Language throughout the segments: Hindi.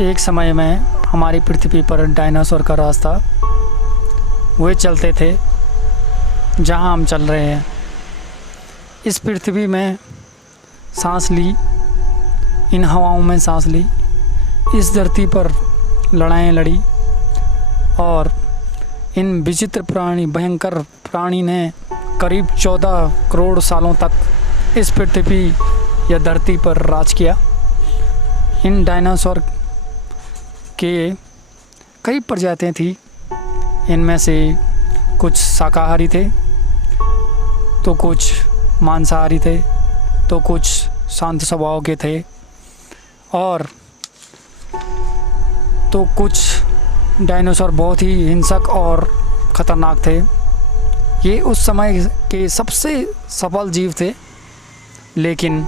एक समय में हमारी पृथ्वी पर डायनासोर का रास्ता वे चलते थे जहां हम चल रहे हैं। इस पृथ्वी में सांस ली, इन हवाओं में सांस ली, इस धरती पर लड़ाइयाँ लड़ी और इन विचित्र भयंकर प्राणी ने करीब 14 करोड़ सालों तक इस पृथ्वी या धरती पर राज किया। इन डायनासोर के कई प्रजातियाँ थी। इनमें से कुछ शाकाहारी थे, तो कुछ मांसाहारी थे, तो कुछ शांत स्वभाव के थे और तो कुछ डायनासोर बहुत ही हिंसक और ख़तरनाक थे। ये उस समय के सबसे सफल जीव थे। लेकिन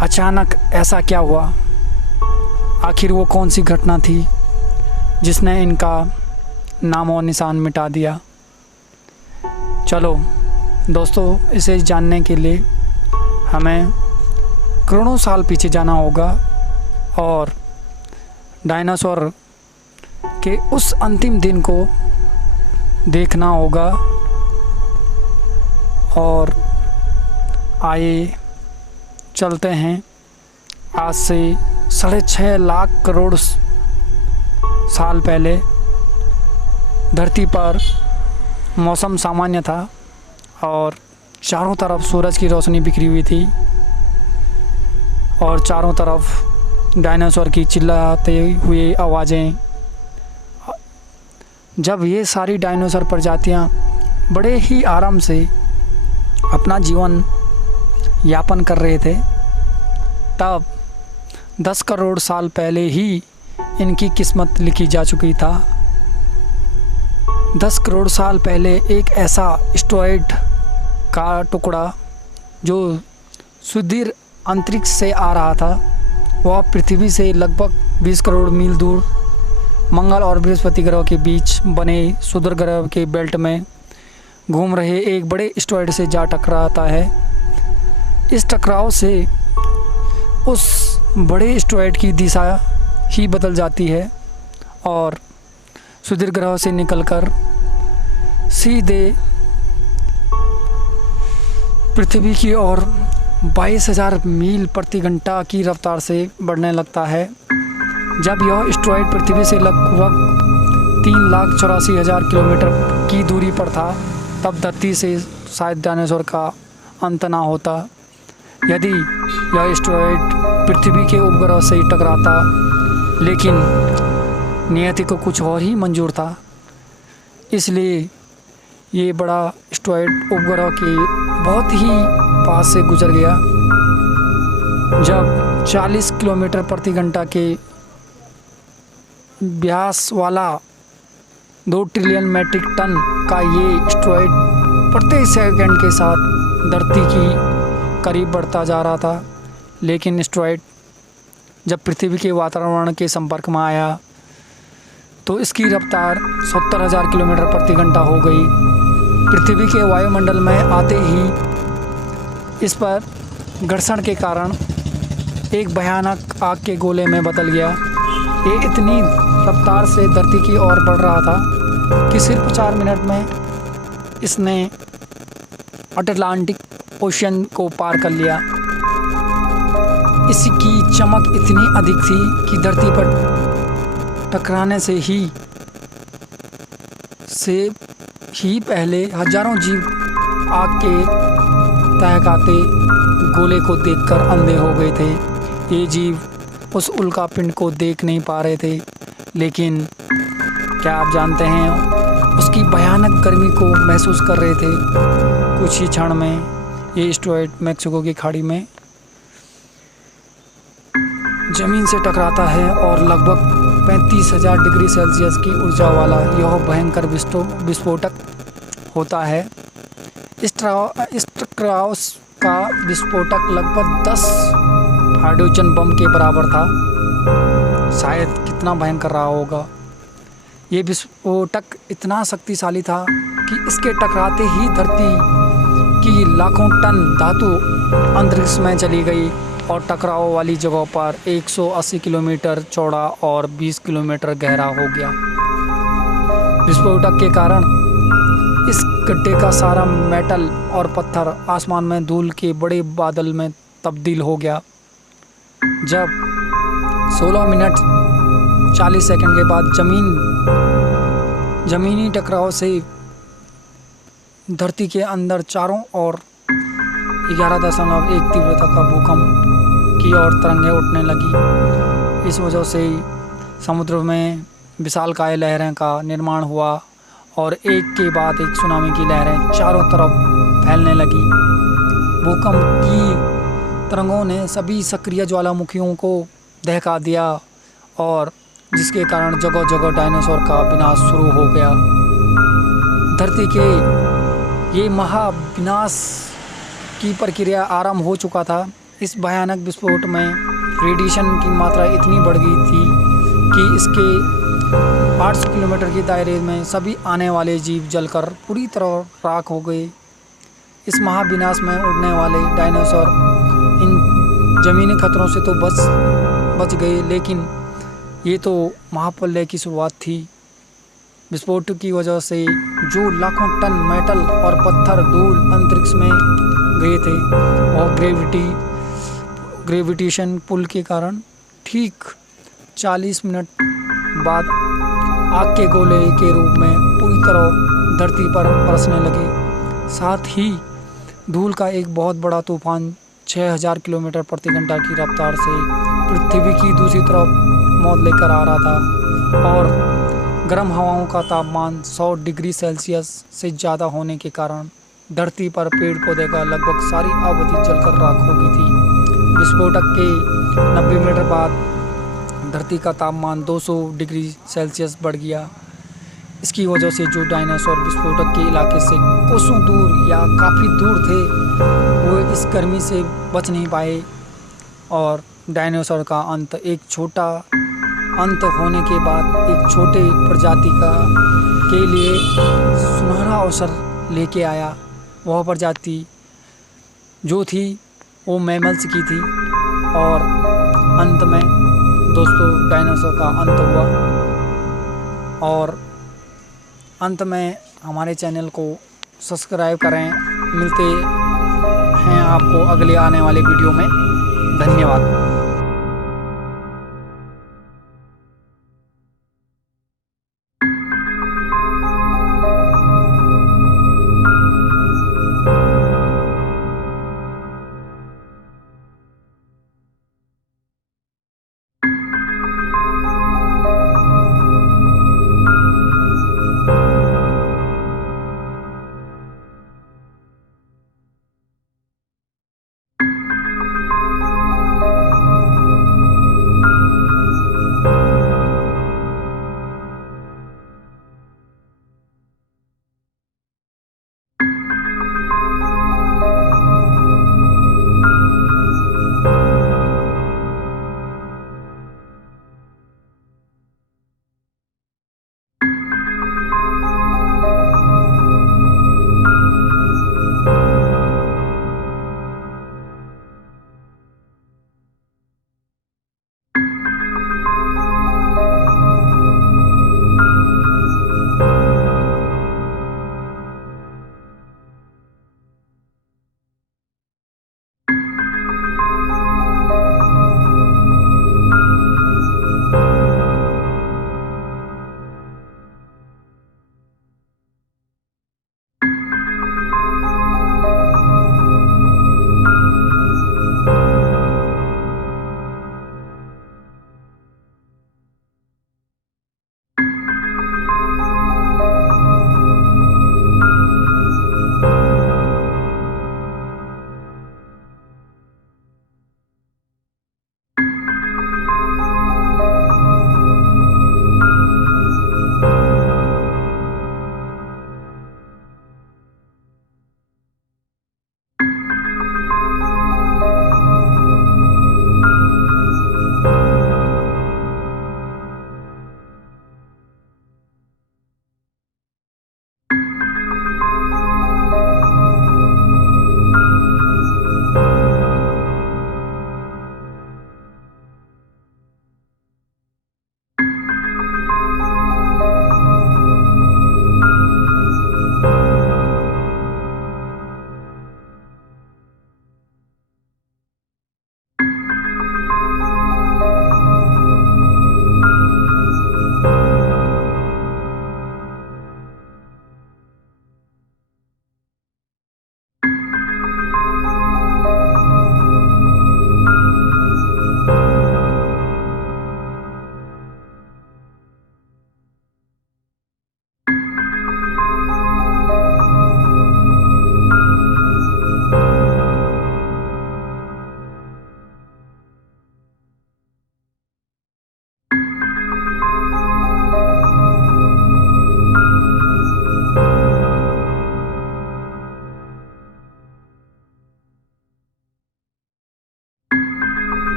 अचानक ऐसा क्या हुआ? आखिर वो कौन सी घटना थी जिसने इनका नाम और निशान मिटा दिया? चलो दोस्तों, इसे जानने के लिए हमें करोड़ों साल पीछे जाना होगा और डायनासोर के उस अंतिम दिन को देखना होगा। और आइए चलते हैं आज से 6.5 लाख करोड़ साल पहले धरती पर मौसम सामान्य था और चारों तरफ सूरज की रोशनी बिखरी हुई थी और चारों तरफ डायनासोर की चिल्लाते हुए आवाज़ें। जब ये सारी डायनासोर प्रजातियां बड़े ही आराम से अपना जीवन यापन कर रहे थे, तब 10 करोड़ साल पहले ही इनकी किस्मत लिखी जा चुकी था। 10 करोड़ साल पहले एक ऐसा एस्टेरॉयड का टुकड़ा जो सुदूर अंतरिक्ष से आ रहा था, वह पृथ्वी से लगभग 20 करोड़ मील दूर मंगल और बृहस्पति ग्रह के बीच बने सुदूर ग्रह के बेल्ट में घूम रहे एक बड़े एस्टेरॉयड से जा टकराता है। इस टकराव से उस बड़े एस्टेरॉयड की दिशा ही बदल जाती है और सुदूर ग्रह से निकलकर सीधे पृथ्वी की ओर 22,000 मील प्रति घंटा की रफ्तार से बढ़ने लगता है। जब यह एस्टेरॉयड पृथ्वी से लगभग 3,84,000 किलोमीटर की दूरी पर था, तब धरती से शायद डायनासोर का अंत ना होता। यदि यह एस्टेरॉयड पृथ्वी के उपग्रह से टकराता, लेकिन नियति को कुछ और ही मंजूर था, इसलिए ये बड़ा एस्टेरॉयड उपग्रह के बहुत ही पास से गुजर गया। जब 40 किलोमीटर प्रति घंटा के व्यास वाला 2 ट्रिलियन मीट्रिक टन का ये एस्टेरॉयड प्रत्येक सेकंड के साथ धरती की करीब बढ़ता जा रहा था, लेकिन एस्टेरॉयड जब पृथ्वी के वातावरण के संपर्क में आया तो इसकी रफ्तार 70,000 किलोमीटर प्रति घंटा हो गई। पृथ्वी के वायुमंडल में आते ही इस पर घर्षण के कारण एक भयानक आग के गोले में बदल गया। ये इतनी रफ्तार से धरती की ओर बढ़ रहा था कि सिर्फ 4 मिनट में इसने अटलांटिक ओशन को पार कर लिया। इसकी चमक इतनी अधिक थी कि धरती पर टकराने से पहले हजारों जीव आग के तहकाते गोले को देखकर अंधे हो गए थे। ये जीव उस उल्का पिंड को देख नहीं पा रहे थे, लेकिन क्या आप जानते हैं, उसकी भयानक गर्मी को महसूस कर रहे थे। कुछ ही क्षण में ये एस्टेरॉयड मैक्सिको की खाड़ी में ज़मीन से टकराता है और लगभग 35,000 डिग्री सेल्सियस की ऊर्जा वाला यह भयंकर विस्फोटक होता है। इस टकराव का विस्फोटक लगभग 10 हाइड्रोजन बम के बराबर था। शायद कितना भयंकर रहा होगा। ये विस्फोटक इतना शक्तिशाली था कि इसके टकराते ही धरती की लाखों टन धातु अंतरिक्ष में चली गई और टकराव वाली जगह पर 180 किलोमीटर चौड़ा और 20 किलोमीटर गहरा हो गया। विस्फोटक के कारण इस गड्ढे का सारा मेटल और पत्थर आसमान में धूल के बड़े बादल में तब्दील हो गया। जब 16 मिनट 40 सेकंड के बाद ज़मीनी टकराव से धरती के अंदर चारों ओर 11.1 तीव्रता का भूकंप की ओर तरंगें उठने लगी। इस वजह से समुद्र में विशालकाय लहरें का निर्माण हुआ और एक के बाद एक सुनामी की लहरें चारों तरफ फैलने लगी। भूकंप की तरंगों ने सभी सक्रिय ज्वालामुखियों को दहका दिया और जिसके कारण जगह जगह डायनासोर का विनाश शुरू हो गया। धरती के ये महाविनाश की प्रक्रिया आरंभ हो चुका था। इस भयानक विस्फोट में रेडिएशन की मात्रा इतनी बढ़ गई थी कि इसके 800 किलोमीटर के दायरे में सभी आने वाले जीव जलकर पूरी तरह राख हो गए। इस महाविनाश में उड़ने वाले डायनासोर इन ज़मीनी खतरों से तो बच गए, लेकिन ये तो महाप्रलय की शुरुआत थी। विस्फोट की वजह से जो लाखों टन मेटल और पत्थर धूल अंतरिक्ष में गए थे और ग्रेविटेशन पुल के कारण ठीक 40 मिनट बाद आग के गोले के रूप में पूरी तरह धरती पर बरसने लगे। साथ ही धूल का एक बहुत बड़ा तूफान 6000 किलोमीटर प्रति घंटा की रफ्तार से पृथ्वी की दूसरी तरफ मौत लेकर आ रहा था और गर्म हवाओं का तापमान 100 डिग्री सेल्सियस से ज़्यादा होने के कारण धरती पर पेड़ पौधे का लगभग सारी आबादी जलकर राख हो गई थी। विस्फोटक के 90 मिनट बाद धरती का तापमान 200 डिग्री सेल्सियस बढ़ गया। इसकी वजह से जो डायनासोर विस्फोटक के इलाके से कोसों दूर या काफ़ी दूर थे वो इस गर्मी से बच नहीं पाए और डायनासोर का अंत एक छोटा अंत होने के बाद एक छोटे प्रजाति के लिए सुनहरा अवसर लेके आया। वह प्रजाति जो थी वो मैमल्स की थी और अंत में दोस्तों डायनासोर का अंत हुआ। और अंत में हमारे चैनल को सब्सक्राइब करें। मिलते हैं आपको अगले आने वाले वीडियो में। धन्यवाद।